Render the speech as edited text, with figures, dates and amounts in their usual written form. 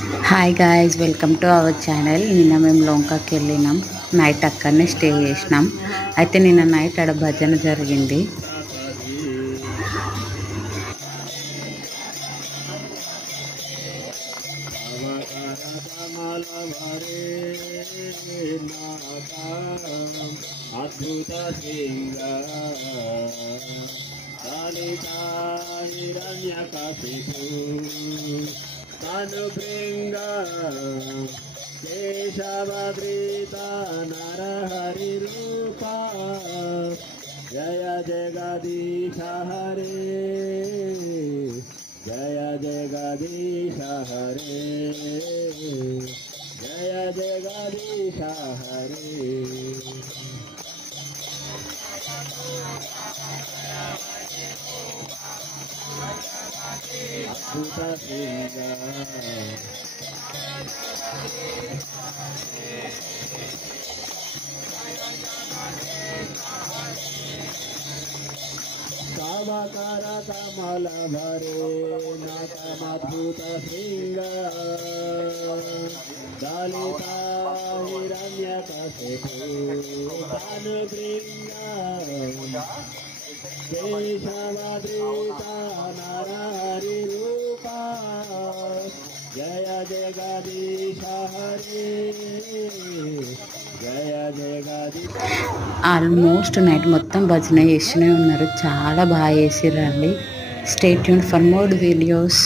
Hi guys, welcome to our channel. నిన్న మేము లోంకాకి వెళ్ళినాం. నైట్ అక్కడనే స్టే చేసినాం. అయితే నిన్న నైట్ ఆడ భజన జరిగింది. అద్భుత హిరణ్యకశిపు కేశవద్రీత నరహరి రూప జయ జగదీశ హరే జయ జగదీశ హరే జయ జగదీశ హరే అద్భుత కామకర కమల భరే నతమద్భుత శృంగ దళిత హిరణ్యకశిపు ధనుబృంగ కేశవద్రీత నరహరి రూప జయ జగదీశ హరే జయ జగదీశ. ఆల్మోస్ట్ నైట్ మొత్తం భజన చేస్తూనే ఉన్నారు. చాలా బాగా చేసిర్రండి. Stay tuned for more videos.